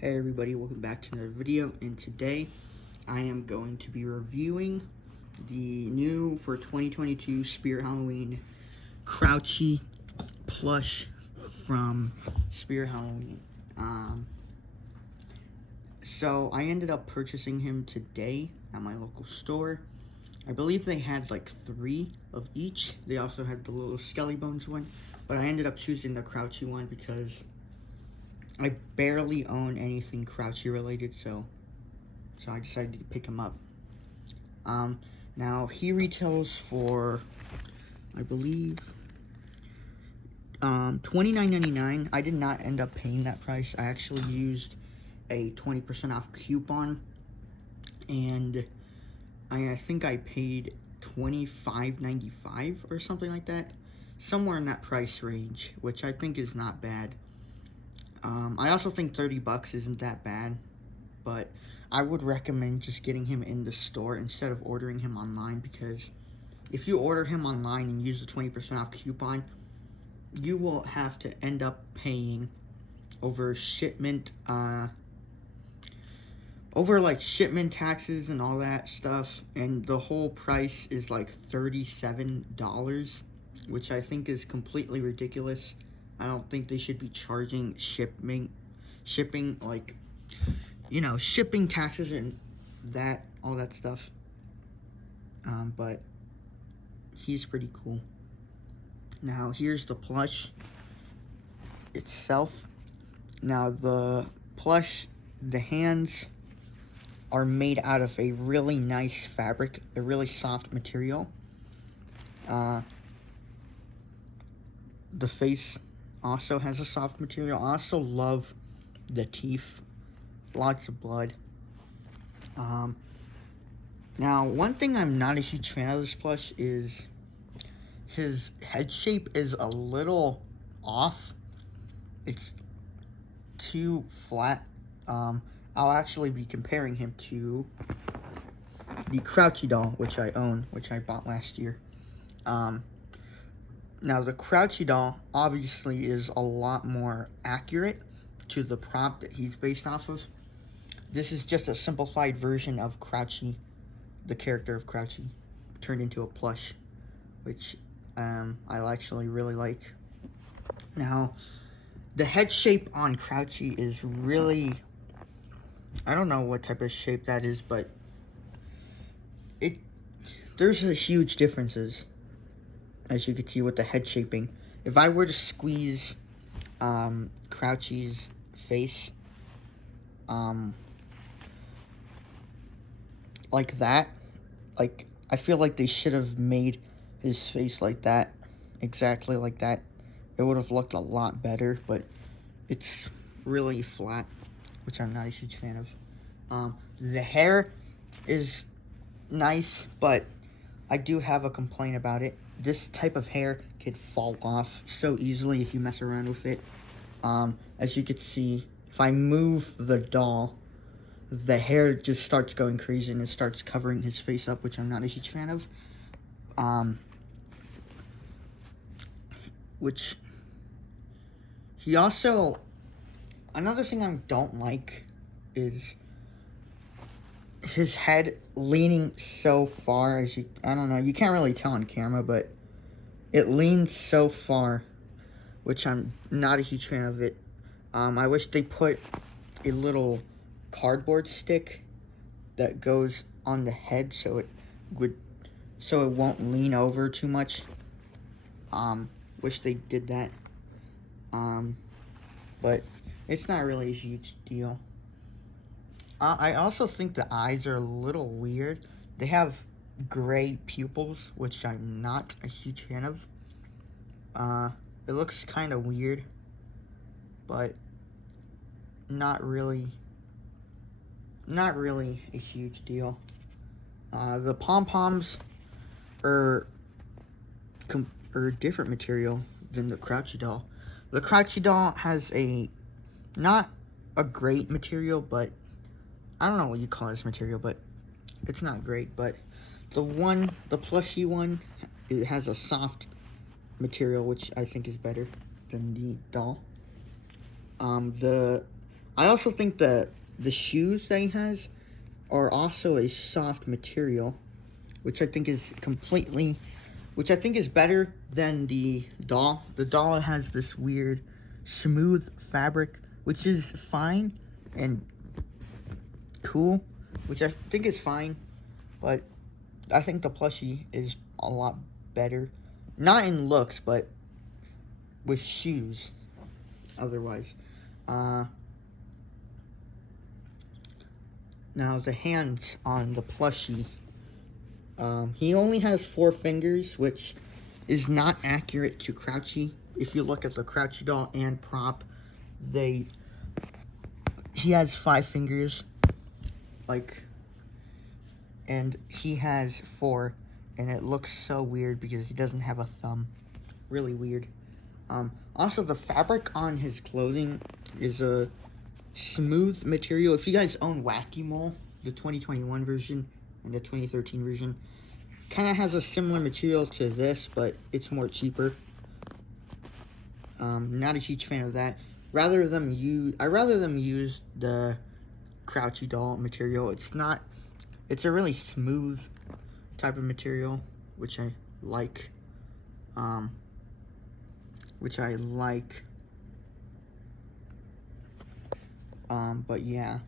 Hey everybody, welcome back to another video, and today I am going to be reviewing the new for 2022 Spirit Halloween Crouchy plush from Spirit Halloween. So I ended up purchasing him today at my local store. I believe they had like 3 of each. They also had the little Skelly Bones one, but I ended up choosing the Crouchy one because I barely own anything Crouchy related, so I decided to pick him up. Now he retails for, I believe, $29.99. I did not end up paying that price. I actually used a 20% off coupon, and I think I paid $25.95 or something like that, somewhere in that price range, which I think is not bad. I also think $30 isn't that bad, but I would recommend just getting him in the store instead of ordering him online, because if you order him online and use the 20% off coupon, you will have to end up paying over shipment, shipment taxes and all that stuff, and the whole price is like $37, which I think is completely ridiculous. I don't think they should be charging shipping, like, shipping taxes and all that stuff. But he's pretty cool. Now, here's the plush itself. Now, the plush, the hands are made out of a really nice fabric, a really soft material. The face also has a soft material. I also love the teeth. Lots of blood. Now, one thing I'm not a huge fan of this plush is his head shape is a little off. It's too flat. I'll actually be comparing him to the Crouchy doll, which I own, which I bought last year. Now, the Crouchy doll obviously is a lot more accurate to the prop that he's based off of. This is just a simplified version of Crouchy, the character of Crouchy, turned into a plush, which I actually really like. Now, the head shape on Crouchy is really, I don't know what type of shape that is, but there's a huge differences, as you can see with the head shaping. If I were to squeeze Crouchy's face, like that, like, I feel like they should have made his face like that, exactly like that. It would have looked a lot better, but it's really flat, which I'm not a huge fan of. The hair is nice, but I do have a complaint about it. This type of hair could fall off so easily if you mess around with it. As you can see, if I move the doll, the hair just starts going crazy and it starts covering his face up, which I'm not a huge fan of. Which he also, another thing I don't like is his head leaning so far. I don't know, you can't really tell on camera, but it leans so far, which I'm not a huge fan of it. I wish they put a little cardboard stick that goes on the head so it won't lean over too much. Wish they did that. But it's not really a huge deal. I also think the eyes are a little weird. They have gray pupils, which I'm not a huge fan of. It looks kind of weird, but not really a huge deal. The pom-poms are different material than the Crouchy doll. The Crouchy doll has not a great material, but I don't know what you call this material, but it's not great. But the plushy one, it has a soft material, which I think is better than the doll. I also think the shoes that he has are also a soft material, which I think is better than the doll. The doll has this weird smooth fabric, which is fine and cool, which I think is fine, but I think the plushie is a lot better. Not in looks, but with shoes, otherwise. Now, the hands on the plushie. He only has 4 fingers, which is not accurate to Crouchy. If you look at the Crouchy doll and prop, he has 5 fingers, and he has 4, and it looks so weird because he doesn't have a thumb. Really weird. Also, the fabric on his clothing is a smooth material. If you guys own Wacky Mole, the 2021 version and the 2013 version, kind of has a similar material to this, but it's more cheaper. Not a huge fan of that. I'd rather them use the Crouchy doll material. It's a really smooth type of material, which I like. But yeah.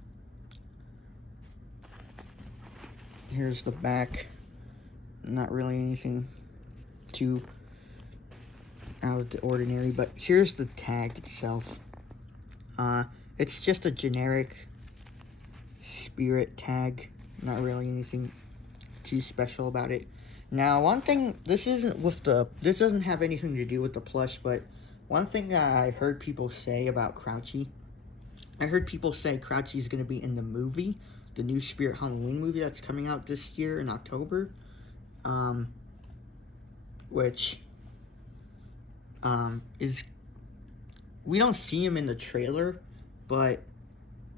Here's the back. Not really anything too out of the ordinary, but here's the tag itself. It's just a generic spirit tag. Not really anything too special about it. Now, one thing, this doesn't have anything to do with the plush, but one thing that I heard people say about Crouchy, I heard people say Crouchy is going to be in the movie, the new Spirit Halloween movie that's coming out this year in October, which is, we don't see him in the trailer, but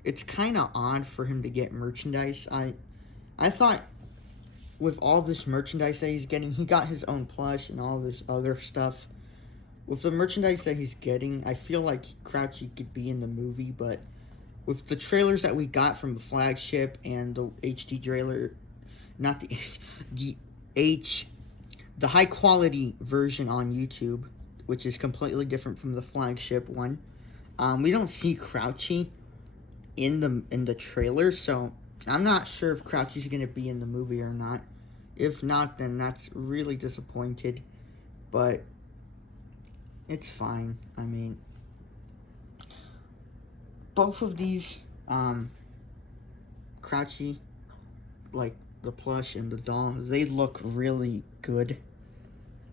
it's kind of odd for him to get merchandise. I thought with all this merchandise that he's getting, he got his own plush and all this other stuff. With the merchandise that he's getting, I feel like Crouchy could be in the movie, but with the trailers that we got from the flagship and the HD trailer, not the high quality version on YouTube, which is completely different from the flagship one, we don't see Crouchy in the trailer, so I'm not sure if Crouchy's gonna be in the movie or not. If not, then that's really disappointed, but it's fine. I mean, both of these, Crouchy, like the plush and the doll, they look really good.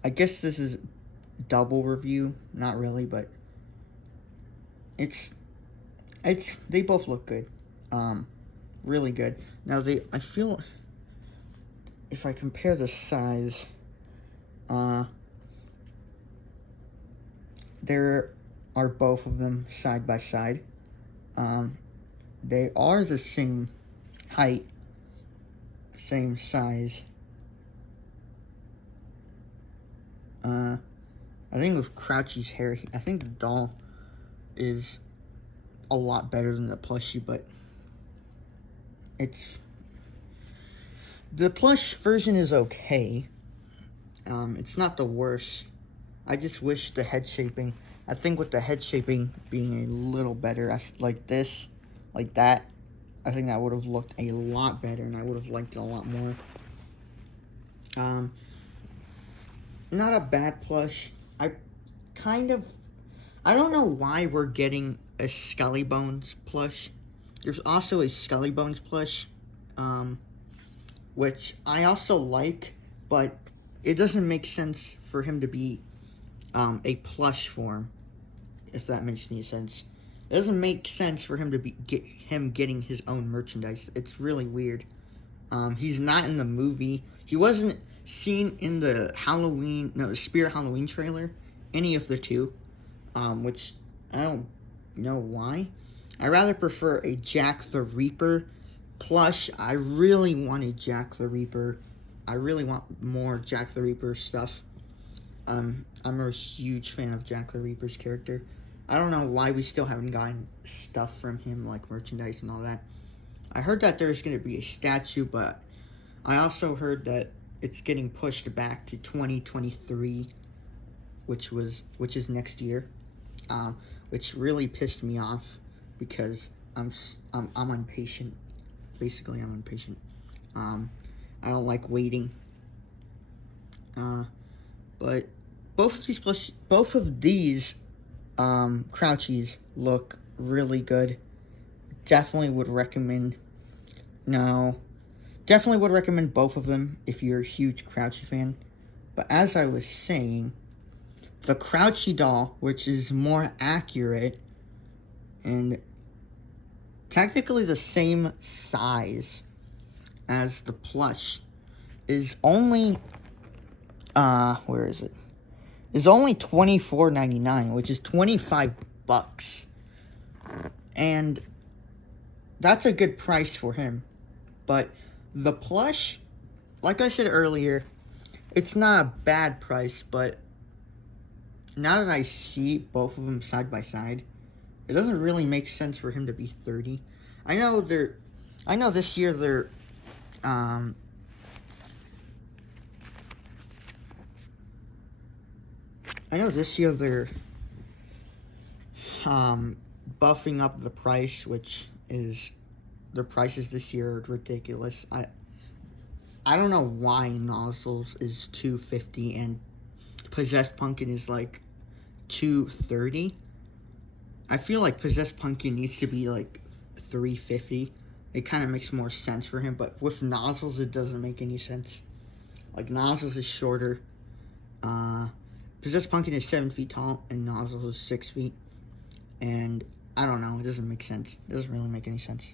I guess this is double review, not really, but they both look good. Really good. Now I feel if I compare the size, there are both of them side by side. They are the same height, same size. I think with Crouchy's hair, I think the doll is a lot better than the plushie, but the plush version is okay. It's not the worst. I just wish the head shaping, I think with the head shaping being a little better, like this, like that, I think that would have looked a lot better, and I would have liked it a lot more. Not a bad plush. I don't know why we're getting a Scully Bones plush. There's also a Scully Bones plush, which I also like, but it doesn't make sense for him to be a plush form, if that makes any sense. It doesn't make sense for him to be getting his own merchandise. It's really weird. He's not in the movie. He wasn't seen in the Spirit Halloween trailer, any of the two, which I don't know why. I rather prefer a Jack the Reaper plush. I really wanted Jack the Reaper. I really want more Jack the Reaper stuff. I'm a huge fan of Jack the Reaper's character. I don't know why we still haven't gotten stuff from him, like merchandise and all that. I heard that there's going to be a statue, but I also heard that it's getting pushed back to 2023, which is next year, which really pissed me off because I'm impatient. Basically, I'm impatient. I don't like waiting. But both of these Crouchies look really good. Definitely would recommend. No, definitely would recommend both of them if you're a huge Crouchy fan. But as I was saying, the Crouchy doll, which is more accurate and technically the same size as the plush, is only where is it? Is only $24.99, which is $25, and that's a good price for him. But the plush, like I said earlier, it's not a bad price, but now that I see both of them side by side, it doesn't really make sense for him to be 30. I know this year they're buffing up the price, which is the prices this year are ridiculous. I don't know why Nozzles is $250 and Possessed Pumpkin is like $230. I feel like Possessed Pumpkin needs to be like $350. It kind of makes more sense for him, but with Nozzles it doesn't make any sense. Like Nozzles is shorter. Possessed Pumpkin is 7 feet tall and Nozzles is 6 feet. And I don't know, it doesn't make sense. It doesn't really make any sense.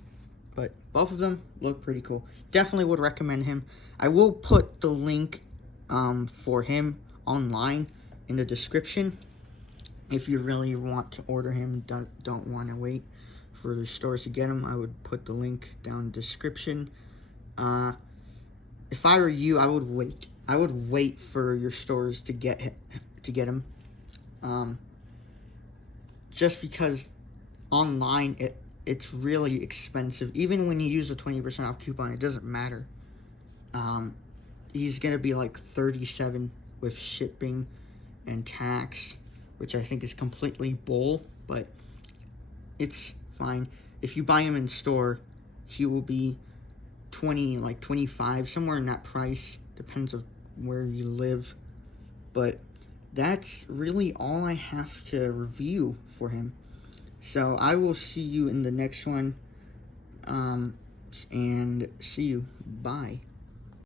But both of them look pretty cool. Definitely would recommend him. I will put the link for him online in the description. If you really want to order him, don't want to wait for the stores to get him, I would put the link down in the description. If I were you, I would wait. I would wait for your stores to get him. Just because online it's really expensive. Even when you use a 20% off coupon, it doesn't matter. He's gonna be like $37 with shipping and tax, which I think is completely bull, but it's fine. If you buy him in store, he will be 20, like 25, somewhere in that price. Depends on where you live. But that's really all I have to review for him. So I will see you in the next one. And see you. Bye.